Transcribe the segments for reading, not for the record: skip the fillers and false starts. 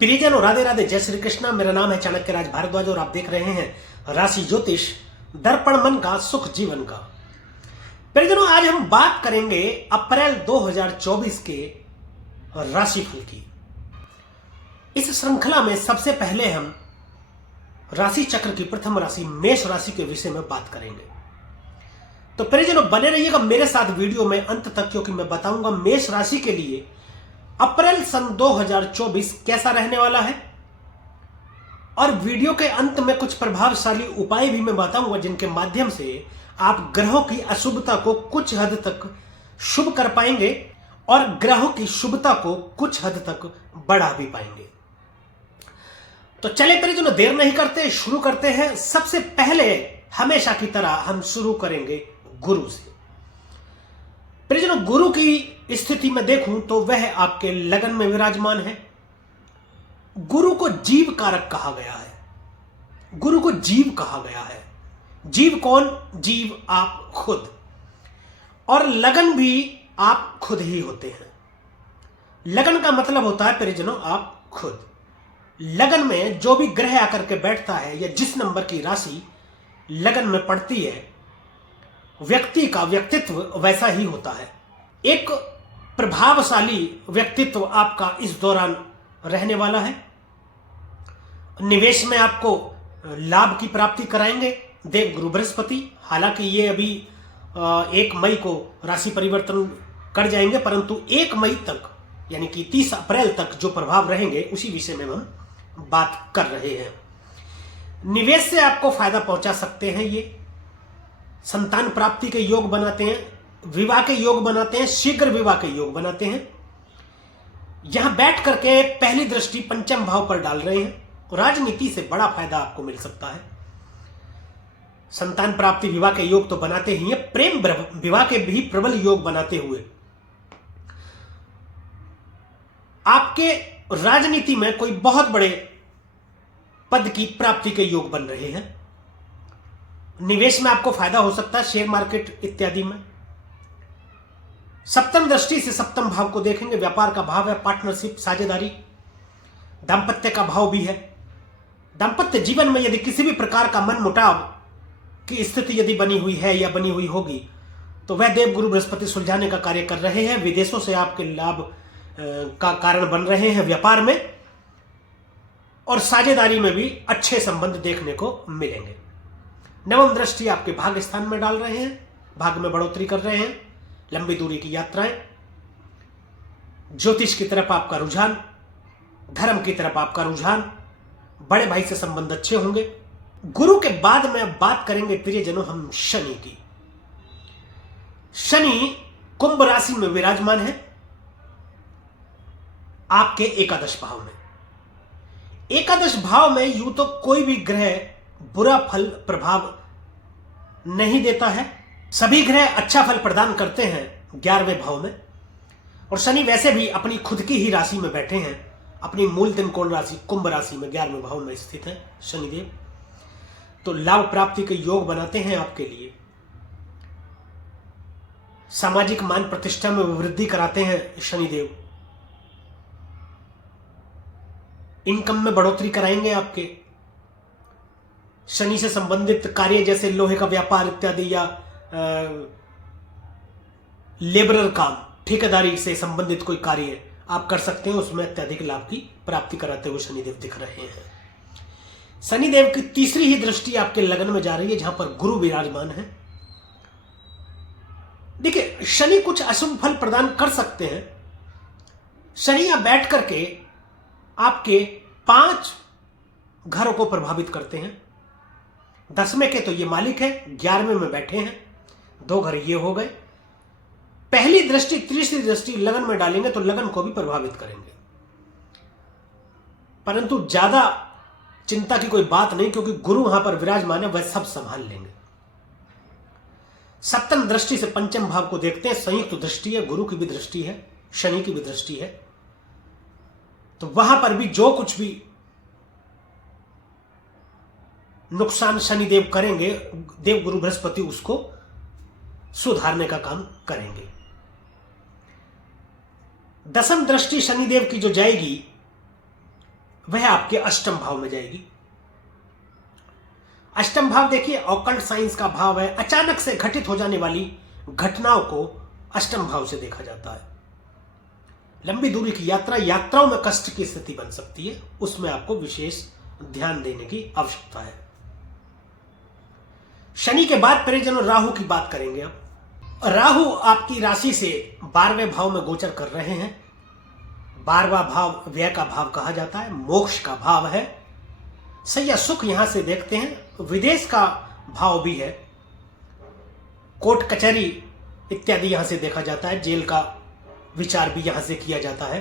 प्रियजनों, राधे राधे, जय श्री कृष्णा। मेरा नाम है चाणक्य राज भारद्वाज और आप देख रहे हैं राशि ज्योतिष, दर्पण मन का, सुख जीवन का। प्रियजनों, आज हम बात करेंगे अप्रैल 2024 के राशिफल की। इस श्रृंखला में सबसे पहले हम राशि चक्र की प्रथम राशि मेष राशि के विषय में बात करेंगे। तो प्रियजनों, बने रहिएगा मेरे साथ वीडियो में अंत तक, क्योंकि मैं बताऊंगा मेष राशि के लिए अप्रैल सन 2024 कैसा रहने वाला है। और वीडियो के अंत में कुछ प्रभावशाली उपाय भी मैं बताऊंगा, जिनके माध्यम से आप ग्रहों की अशुभता को कुछ हद तक शुभ कर पाएंगे और ग्रहों की शुभता को कुछ हद तक बढ़ा भी पाएंगे। तो चले प्रियजनों, देर नहीं करते, शुरू करते हैं। सबसे पहले हमेशा की तरह हम शुरू करेंगे गुरु से। प्रियजनों, गुरु की स्थिति में देखूं तो वह आपके लगन में विराजमान है। गुरु को जीव कारक कहा गया है। गुरु को जीव कहा गया है। जीव कौन? जीव आप खुद, और लगन भी आप खुद ही होते हैं। लगन का मतलब होता है प्रियजनों आप खुद। लगन में जो भी ग्रह आकर के बैठता है या जिस नंबर की राशि लगन में पड़ती है, व्यक्ति का व्यक्तित्व वैसा ही होता है। एक प्रभावशाली व्यक्तित्व आपका इस दौरान रहने वाला है। निवेश में आपको लाभ की प्राप्ति कराएंगे देव गुरु बृहस्पति। हालांकि ये अभी 1 मई को राशि परिवर्तन कर जाएंगे, परंतु 1 मई तक यानी कि 30 अप्रैल तक जो प्रभाव रहेंगे उसी विषय में हम बात कर रहे हैं। निवेश से आपको फायदा पहुंचा सकते हैं। ये संतान प्राप्ति के योग बनाते हैं, विवाह के योग बनाते हैं, शीघ्र विवाह के योग बनाते हैं। यहां बैठ करके पहली दृष्टि पंचम भाव पर डाल रहे हैं। राजनीति से बड़ा फायदा आपको मिल सकता है। संतान प्राप्ति विवाह के योग तो बनाते ही हैं, प्रेम विवाह के भी प्रबल योग बनाते हुए आपके राजनीति में कोई बहुत बड़े पद की प्राप्ति के योग बन रहे हैं। निवेश में आपको फायदा हो सकता है, शेयर मार्केट इत्यादि में। सप्तम दृष्टि से सप्तम भाव को देखेंगे। व्यापार का भाव है, पार्टनरशिप, साझेदारी। दांपत्य का भाव भी है। दांपत्य जीवन में यदि किसी भी प्रकार का मन मुटाव की स्थिति यदि बनी हुई है या बनी हुई होगी, तो वह देव गुरु बृहस्पति सुलझाने का कार्य कर रहे हैं। विदेशों से आपके लाभ का कारण बन रहे हैं व्यापार में, और साझेदारी में भी अच्छे संबंध देखने को मिलेंगे। नवम दृष्टि आपके भाग्य स्थान में डाल रहे हैं, भाग्य में बढ़ोतरी कर रहे हैं। लंबी दूरी की यात्राएं, ज्योतिष की तरफ आपका रुझान, धर्म की तरफ आपका रुझान, बड़े भाई से संबंध अच्छे होंगे। गुरु के बाद में बात करेंगे प्रियजनों हम शनि की। शनि कुंभ राशि में विराजमान है, आपके एकादश भाव में। एकादश भाव में यूं तो कोई भी ग्रह बुरा फल प्रभाव नहीं देता है। सभी ग्रह अच्छा फल प्रदान करते हैं 11वें भाव में। और शनि वैसे भी अपनी खुद की ही राशि में बैठे हैं। अपनी मूल दिन कोण राशि कुंभ राशि में 11वें भाव में स्थित है शनिदेव। तो लाभ प्राप्ति के योग बनाते हैं आपके लिए। सामाजिक मान प्रतिष्ठा में वृद्धि कराते हैं शनिदेव। इनकम में बढ़ोतरी कराएंगे आपके। शनि से संबंधित कार्य जैसे लोहे का व्यापार इत्यादि या लेबरर काम, ठेकेदारी से संबंधित कोई कार्य आप कर सकते हैं, उसमें अत्यधिक लाभ की प्राप्ति कराते हुए शनिदेव दिख रहे हैं। शनिदेव की तीसरी ही दृष्टि आपके लगन में जा रही है, जहां पर गुरु विराजमान है। देखिए, शनि कुछ अशुभ फल प्रदान कर सकते हैं। शनि यहां बैठ करके आपके 5 घरों को प्रभावित करते हैं। 10वें के तो ये मालिक है, 11वें में बैठे हैं, 2 घर ये हो गए। पहली दृष्टि, तीसरी दृष्टि लगन में डालेंगे तो लगन को भी प्रभावित करेंगे, परंतु ज्यादा चिंता की कोई बात नहीं, क्योंकि गुरु वहां पर विराजमान है, वह सब संभाल लेंगे। सप्तम दृष्टि से पंचम भाव को देखते हैं। संयुक्त दृष्टि है, गुरु की भी दृष्टि है, शनि की भी दृष्टि है। तो वहां पर भी जो कुछ भी नुकसान शनिदेव करेंगे, देव गुरु बृहस्पति उसको सुधारने का काम करेंगे। दसम दृष्टि शनिदेव की जो जाएगी वह आपके अष्टम भाव में जाएगी। अष्टम भाव देखिए ऑकल्ट साइंस का भाव है, अचानक से घटित हो जाने वाली घटनाओं को अष्टम भाव से देखा जाता है। लंबी दूरी की यात्राओं में कष्ट की स्थिति बन सकती है, उसमें आपको विशेष ध्यान देने की आवश्यकता है। शनि के बाद परिजनों राहु की बात करेंगे। अब राहु आपकी राशि से 12वें भाव में गोचर कर रहे हैं। 12वां भाव व्यय का भाव कहा जाता है, मोक्ष का भाव है। सही सुख यहां से देखते हैं, विदेश का भाव भी है, कोर्ट कचहरी इत्यादि यहां से देखा जाता है, जेल का विचार भी यहां से किया जाता है।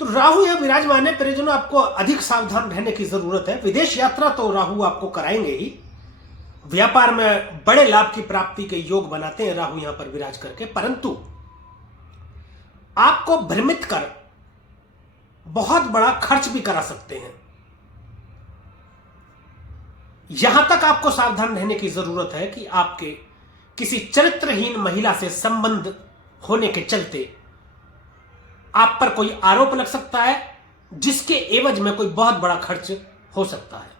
तो राहु यहां विराजमान है। परिजनों आपको अधिक सावधान रहने की जरूरत है। विदेश यात्रा तो राहु आपको कराएंगे ही, व्यापार में बड़े लाभ की प्राप्ति के योग बनाते हैं राहु यहां पर विराज करके, परंतु आपको भ्रमित कर बहुत बड़ा खर्च भी करा सकते हैं। यहां तक आपको सावधान रहने की जरूरत है कि आपके किसी चरित्रहीन महिला से संबंध होने के चलते आप पर कोई आरोप लग सकता है, जिसके एवज में कोई बहुत बड़ा खर्च हो सकता है।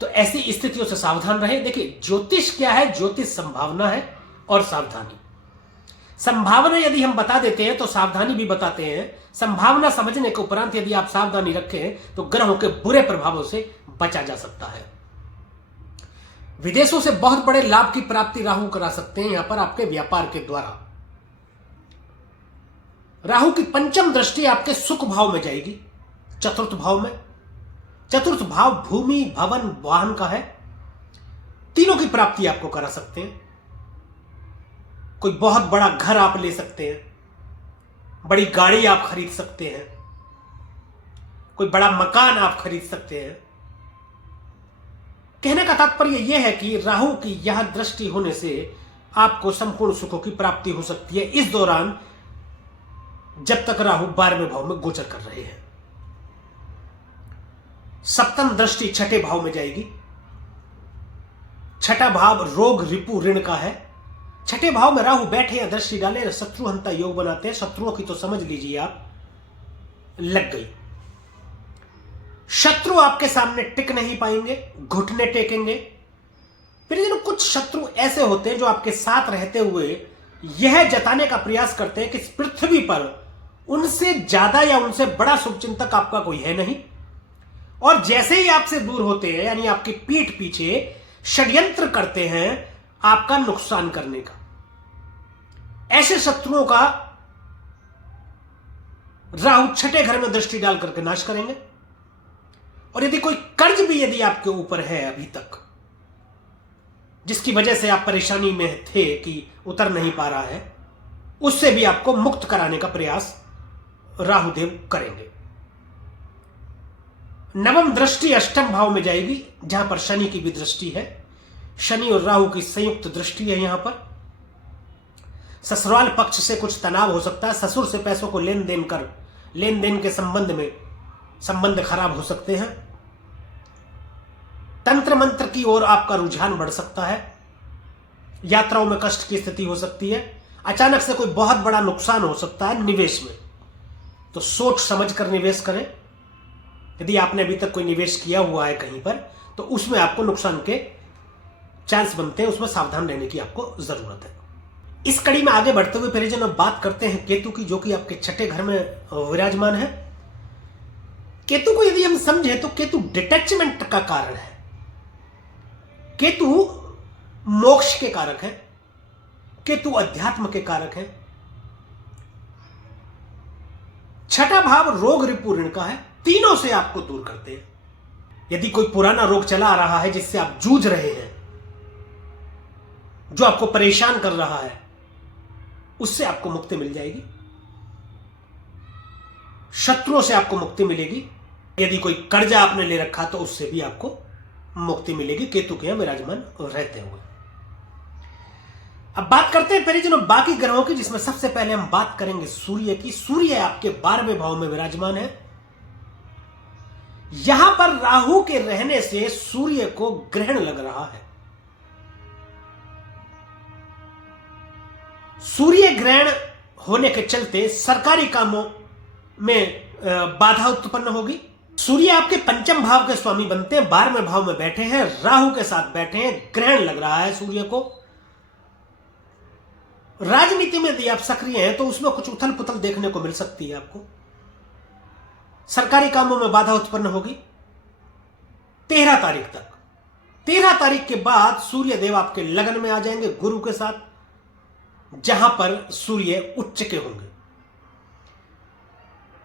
तो ऐसी स्थितियों से सावधान रहे। देखिए ज्योतिष क्या है, ज्योतिष संभावना है और सावधानी। संभावना यदि हम बता देते हैं तो सावधानी भी बताते हैं। संभावना समझने के उपरांत यदि आप सावधानी रखें तो ग्रहों के बुरे प्रभावों से बचा जा सकता है। विदेशों से बहुत बड़े लाभ की प्राप्ति राहु करा सकते हैं यहां पर आपके व्यापार के द्वारा। राहु की पंचम दृष्टि आपके सुख भाव में जाएगी, चतुर्थ भाव में। चतुर्थ भाव भूमि भवन वाहन का है। तीनों की प्राप्ति आपको करा सकते हैं। कोई बहुत बड़ा घर आप ले सकते हैं, बड़ी गाड़ी आप खरीद सकते हैं, कोई बड़ा मकान आप खरीद सकते हैं। कहने का तात्पर्य यह है कि राहु की यह दृष्टि होने से आपको संपूर्ण सुखों की प्राप्ति हो सकती है इस दौरान, जब तक राहु 12वें भाव में गोचर कर रहे हैं। सप्तम दृष्टि छठे भाव में जाएगी। छठा भाव रोग रिपु ऋण का है। छठे भाव में राहु बैठे या दृष्टि डाले शत्रुहंता योग बनाते हैं। शत्रुओं की तो समझ लीजिए आप लग गई। शत्रु आपके सामने टिक नहीं पाएंगे, घुटने टेकेंगे। फिर कुछ शत्रु ऐसे होते हैं जो आपके साथ रहते हुए यह जताने का प्रयास करते हैं कि इस पृथ्वी पर उनसे ज्यादा या उनसे बड़ा शुभचिंतक आपका कोई है नहीं, और जैसे ही आपसे दूर होते हैं यानी आपकी पीठ पीछे षड्यंत्र करते हैं आपका नुकसान करने का। ऐसे शत्रुओं का राहु छठे घर में दृष्टि डाल करके नाश करेंगे। और यदि कोई कर्ज भी यदि आपके ऊपर है अभी तक, जिसकी वजह से आप परेशानी में थे कि उतर नहीं पा रहा है, उससे भी आपको मुक्त कराने का प्रयास राहुदेव करेंगे। नवम दृष्टि अष्टम भाव में जाएगी, जहां पर शनि की भी दृष्टि है। शनि और राहु की संयुक्त दृष्टि है। यहां पर ससुराल पक्ष से कुछ तनाव हो सकता है। ससुर से पैसों को लेन देन के संबंध में संबंध खराब हो सकते हैं। तंत्र मंत्र की ओर आपका रुझान बढ़ सकता है। यात्राओं में कष्ट की स्थिति हो सकती है। अचानक से कोई बहुत बड़ा नुकसान हो सकता है निवेश में, तो सोच समझ कर निवेश करें। यदि आपने अभी तक कोई निवेश किया हुआ है कहीं पर, तो उसमें आपको नुकसान के चांस बनते हैं, उसमें सावधान रहने की आपको जरूरत है। इस कड़ी में आगे बढ़ते हुए परिजन अब बात करते हैं केतु की, जो कि आपके छठे घर में विराजमान है। केतु को यदि हम समझे तो केतु डिटैचमेंट का कारण है। केतु मोक्ष के कारक है, केतु अध्यात्म के कारक है। छठा भाव रोग रिपु ऋण का है, तीनों से आपको दूर करते हैं। यदि कोई पुराना रोग चला आ रहा है जिससे आप जूझ रहे हैं, जो आपको परेशान कर रहा है, उससे आपको मुक्ति मिल जाएगी। शत्रुओं से आपको मुक्ति मिलेगी। यदि कोई कर्जा आपने ले रखा तो उससे भी आपको मुक्ति मिलेगी केतु के विराजमान रहते हुए। अब बात करते हैं परिजनों बाकी ग्रहों की, जिसमें सबसे पहले हम बात करेंगे सूर्य की। सूर्य आपके 12वें भाव में विराजमान है। यहां पर राहु के रहने से सूर्य को ग्रहण लग रहा है। सूर्य ग्रहण होने के चलते सरकारी कामों में बाधा उत्पन्न होगी। सूर्य आपके पंचम भाव के स्वामी बनते हैं, 12वें भाव में बैठे हैं, राहु के साथ बैठे हैं, ग्रहण लग रहा है सूर्य को। राजनीति में यदि आप सक्रिय हैं तो उसमें कुछ उथल पुथल देखने को मिल सकती है आपको। सरकारी कामों में बाधा उत्पन्न होगी 13 तारीख तक। 13 तारीख के बाद सूर्य देव आपके लगन में आ जाएंगे गुरु के साथ, जहां पर सूर्य उच्च के होंगे।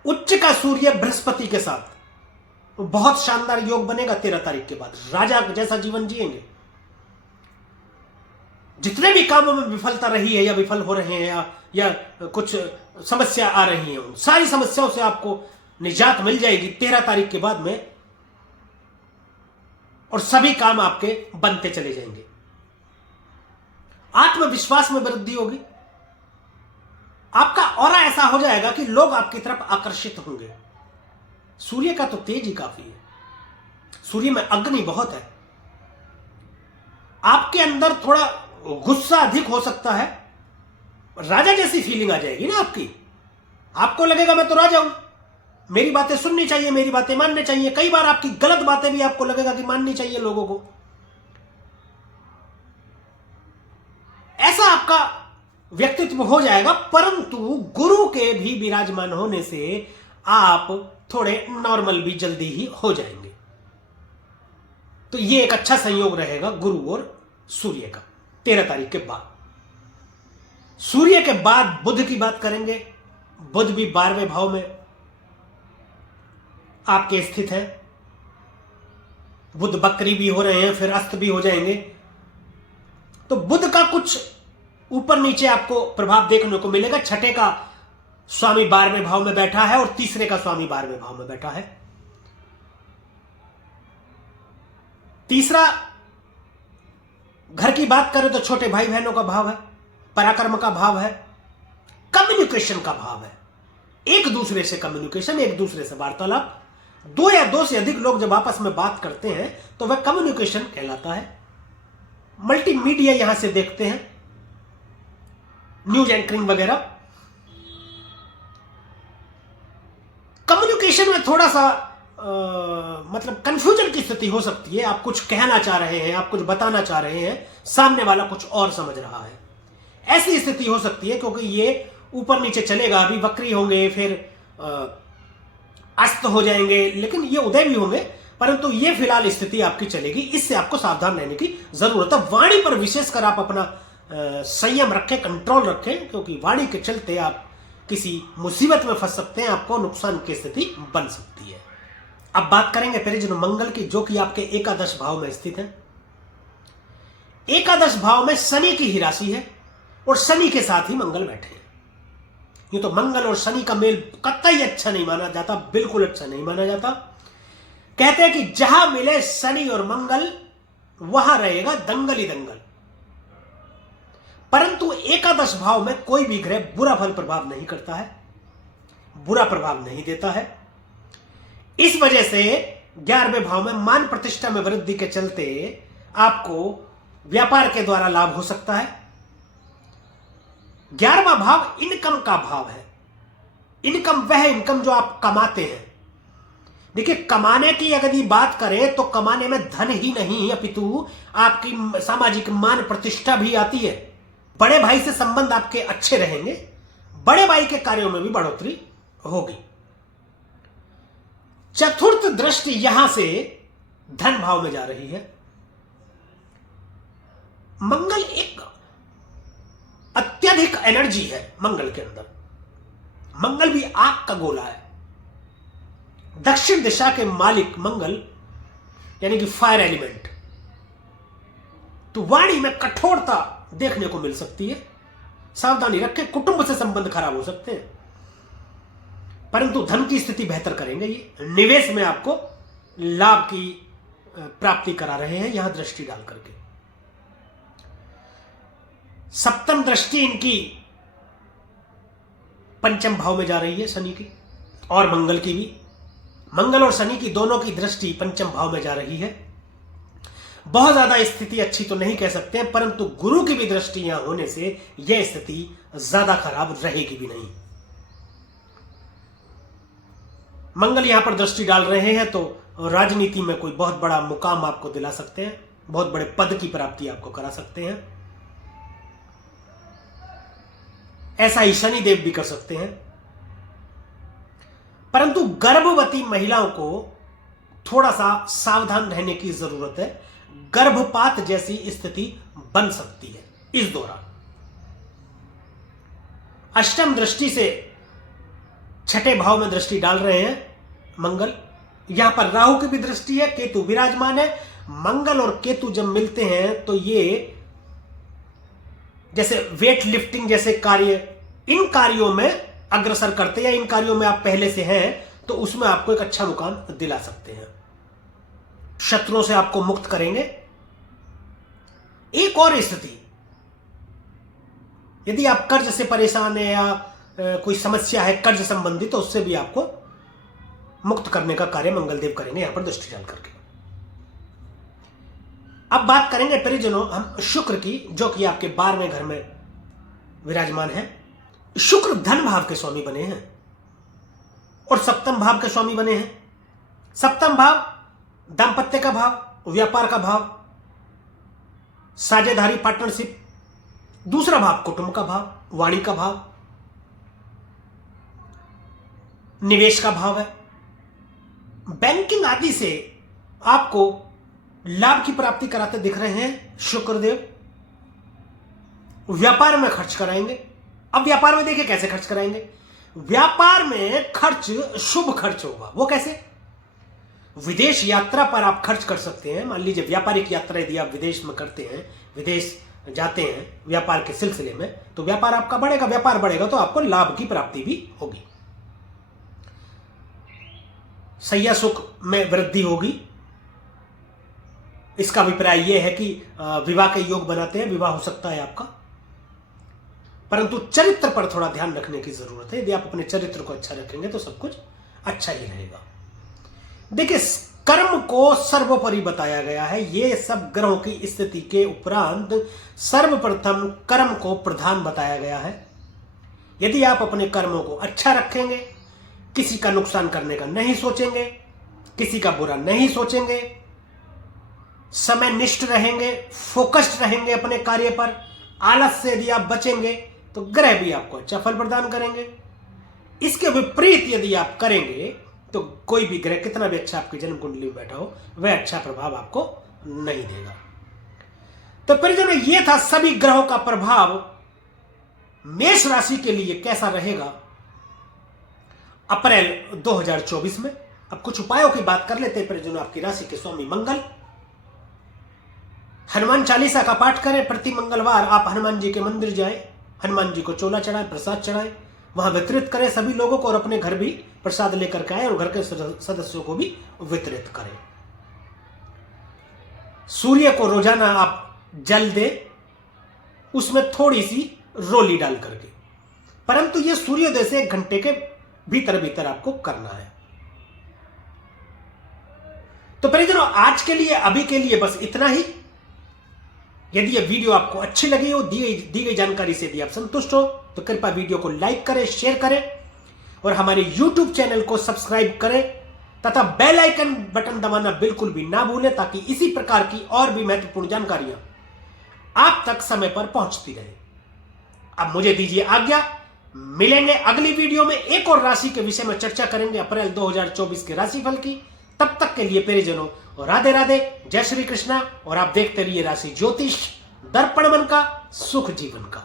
उच्च का सूर्य बृहस्पति के साथ बहुत शानदार योग बनेगा 13 तारीख के बाद। राजा जैसा जीवन जिएंगे। जितने भी कामों में विफलता रही है या विफल हो रहे हैं या कुछ समस्या आ रही है, उन सारी समस्याओं से आपको निजात मिल जाएगी 13 तारीख के बाद में, और सभी काम आपके बनते चले जाएंगे। आत्मविश्वास में वृद्धि होगी। आपका ऑरा ऐसा हो जाएगा कि लोग आपकी तरफ आकर्षित होंगे। सूर्य का तो तेज ही काफी है, सूर्य में अग्नि बहुत है। आपके अंदर थोड़ा गुस्सा अधिक हो सकता है, राजा जैसी फीलिंग आ जाएगी ना आपकी। आपको लगेगा मैं तो राजा हूं, मेरी बातें सुननी चाहिए, मेरी बातें माननी चाहिए। कई बार आपकी गलत बातें भी आपको लगेगा कि माननी चाहिए लोगों को। ऐसा आपका व्यक्तित्व हो जाएगा। परंतु गुरु के भी विराजमान होने से आप थोड़े नॉर्मल भी जल्दी ही हो जाएंगे। तो यह एक अच्छा संयोग रहेगा गुरु और सूर्य का 13 तारीख के बाद। सूर्य के बाद बुध की बात करेंगे। बुध भी 12वें भाव में आपके स्थित है। बुध बकरी भी हो रहे हैं, फिर अस्त भी हो जाएंगे। तो बुध का कुछ ऊपर नीचे आपको प्रभाव देखने को मिलेगा। छठे का स्वामी 12वें भाव में बैठा है और तीसरे का स्वामी 12वें भाव में बैठा है। तीसरा घर की बात करें तो छोटे भाई बहनों का भाव है, पराक्रम का भाव है, कम्युनिकेशन का भाव है। एक दूसरे से कम्युनिकेशन, एक दूसरे से वार्तालाप। दो या दो से अधिक लोग जब आपस में बात करते हैं तो वह कम्युनिकेशन कहलाता है। मल्टीमीडिया यहां से देखते हैं, न्यूज एंकरिंग वगैरह। कम्युनिकेशन में थोड़ा सा मतलब कंफ्यूजन की स्थिति हो सकती है। आप कुछ कहना चाह रहे हैं, आप कुछ बताना चाह रहे हैं, सामने वाला कुछ और समझ रहा है। ऐसी स्थिति हो सकती है क्योंकि ये ऊपर नीचे चलेगा। अभी वक्री होंगे, फिर अस्त हो जाएंगे, लेकिन ये उदय भी होंगे। परंतु ये फिलहाल स्थिति आपकी चलेगी। इससे आपको सावधान रहने की जरूरत है। वाणी पर विशेषकर आप अपना संयम रखें, कंट्रोल रखें, क्योंकि वाणी के चलते आप किसी मुसीबत में फंस सकते हैं। आपको नुकसान की स्थिति बन सकती है। अब बात करेंगे परिजन मंगल की, जो कि आपके एकादश भाव में स्थित है। एकादश भाव में शनि की ही राशि है और शनि के साथ ही मंगल बैठे हैं। यूं तो मंगल और शनि का मेल कतई अच्छा नहीं माना जाता, बिल्कुल अच्छा नहीं माना जाता। कहते हैं कि जहां मिले शनि और मंगल वहां रहेगा दंगल ही दंगल। परंतु एकादश भाव में कोई भी ग्रह बुरा फल प्रभाव नहीं करता है, बुरा प्रभाव नहीं देता है। इस वजह से 11वें भाव में मान प्रतिष्ठा में वृद्धि के चलते आपको व्यापार के द्वारा लाभ हो सकता है। 11वां भाव इनकम का भाव है। इनकम वह इनकम जो आप कमाते हैं। देखिए, कमाने की अगर बात करें तो कमाने में धन ही नहीं अपितु आपकी सामाजिक मान प्रतिष्ठा भी आती है। बड़े भाई से संबंध आपके अच्छे रहेंगे, बड़े भाई के कार्यों में भी बढ़ोतरी होगी। चतुर्थ दृष्टि यहां से धन भाव में जा रही है। मंगल एक अत्यधिक एनर्जी है मंगल के अंदर। मंगल भी आग का गोला है। दक्षिण दिशा के मालिक मंगल यानी कि फायर एलिमेंट। तो वाणी में कठोरता देखने को मिल सकती है। सावधानी रखें, कुटुंब से संबंध खराब हो सकते हैं। परंतु धन की स्थिति बेहतर करेंगे। ये निवेश में आपको लाभ की प्राप्ति करा रहे हैं यहां दृष्टि डाल करके। सप्तम दृष्टि इनकी पंचम भाव में जा रही है शनि की और मंगल की भी। मंगल और शनि की दोनों की दृष्टि पंचम भाव में जा रही है। बहुत ज्यादा स्थिति अच्छी तो नहीं कह सकते हैं, परंतु गुरु की भी दृष्टि यहां होने से यह स्थिति ज्यादा खराब रहेगी भी नहीं। मंगल यहां पर दृष्टि डाल रहे हैं तो राजनीति में कोई बहुत बड़ा मुकाम आपको दिला सकते हैं, बहुत बड़े पद की प्राप्ति आपको करा सकते हैं। ऐसा ही शनिदेव भी कर सकते हैं। परंतु गर्भवती महिलाओं को थोड़ा सा सावधान रहने की जरूरत है। गर्भपात जैसी स्थिति बन सकती है इस दौरान। अष्टम दृष्टि से छठे भाव में दृष्टि डाल रहे हैं मंगल। यहां पर राहु की भी दृष्टि है, केतु विराजमान है। मंगल और केतु जब मिलते हैं तो ये जैसे वेट लिफ्टिंग जैसे कार्य, इन कार्यों में अग्रसर करते हैं, या इन कार्यों में आप पहले से हैं तो उसमें आपको एक अच्छा मुकाम दिला सकते हैं। शत्रुओं से आपको मुक्त करेंगे। एक और स्थिति, यदि आप कर्ज से परेशान है या कोई समस्या है कर्ज संबंधी, तो उससे भी आपको मुक्त करने का कार्य मंगलदेव करेंगे यहां पर दृष्टि डाल करके। अब बात करेंगे परिजनों हम शुक्र की, जो कि आपके 12वें घर में विराजमान है। शुक्र धन भाव के स्वामी बने हैं और सप्तम भाव के स्वामी बने हैं। सप्तम भाव दांपत्य का भाव, व्यापार का भाव, साझेदारी पार्टनरशिप। दूसरा भाव कुटुंब का भाव, वाणी का भाव, निवेश का भाव है। बैंकिंग आदि से आपको लाभ की प्राप्ति कराते दिख रहे हैं शुक्रदेव। व्यापार में खर्च कराएंगे। अब व्यापार में देखिए कैसे खर्च कराएंगे। व्यापार में खर्च शुभ खर्च होगा। वो कैसे? विदेश यात्रा पर आप खर्च कर सकते हैं। मान लीजिए व्यापारिक यात्रा यदि आप विदेश में करते हैं, विदेश जाते हैं व्यापार के सिलसिले में, तो व्यापार आपका बढ़ेगा। व्यापार बढ़ेगा तो आपको लाभ की प्राप्ति भी होगी। सैया सुख में वृद्धि होगी। इसका अभिप्राय यह है कि विवाह के योग बनाते हैं, विवाह हो सकता है आपका। परंतु चरित्र पर थोड़ा ध्यान रखने की जरूरत है। यदि आप अपने चरित्र को अच्छा रखेंगे तो सब कुछ अच्छा ही रहेगा। देखिए, कर्म को सर्वोपरि बताया गया है। ये सब ग्रहों की स्थिति के उपरांत सर्वप्रथम कर्म को प्रधान बताया गया है। यदि आप अपने कर्मों को अच्छा रखेंगे, किसी का नुकसान करने का नहीं सोचेंगे, किसी का बुरा नहीं सोचेंगे, समय निष्ठ रहेंगे, फोकस्ड रहेंगे अपने कार्य पर, आलस से यदि आप बचेंगे तो ग्रह भी आपको अच्छा फल प्रदान करेंगे। इसके विपरीत यदि आप करेंगे तो कोई भी ग्रह कितना भी अच्छा आपकी जन्म कुंडली में बैठा हो, वह अच्छा प्रभाव आपको नहीं देगा। तो परिजनों, यह था सभी ग्रहों का प्रभाव मेष राशि के लिए कैसा रहेगा अप्रैल 2024 में। अब कुछ उपायों की बात कर लेते हैं परिजनों। आपकी राशि के स्वामी मंगल। हनुमान चालीसा का पाठ करें। प्रति मंगलवार आप हनुमान जी के मंदिर जाएं, हनुमान जी को चोला चढ़ाएं, प्रसाद चढ़ाएं, वहां वितरित करें सभी लोगों को, और अपने घर भी प्रसाद लेकर के आए और घर के सदस्यों को भी वितरित करें। सूर्य को रोजाना आप जल दें, उसमें थोड़ी सी रोली डाल करके, परंतु यह सूर्योदय से 1 घंटे के भीतर भीतर आपको करना है। तो परिजनों, आज के लिए अभी के लिए बस इतना ही। यदि यह वीडियो आपको अच्छी लगी हो, दी गई जानकारी से यदि आप संतुष्ट हो, तो कृपया वीडियो को लाइक करें, शेयर करें और हमारे YouTube चैनल को सब्सक्राइब करें तथा बेल आइकन बटन दबाना बिल्कुल भी ना भूलें, ताकि इसी प्रकार की और भी महत्वपूर्ण जानकारियां आप तक समय पर पहुंचती रहे। अब मुझे दीजिए आज्ञा। मिलेंगे अगली वीडियो में, एक और राशि के विषय में चर्चा करेंगे अप्रैल 2024 के राशिफल की। तब तक के लिए परिजनों राधे राधे, जय श्री कृष्णा। और आप देखते रहिए राशि ज्योतिष, दर्पण मन का, सुख जीवन का।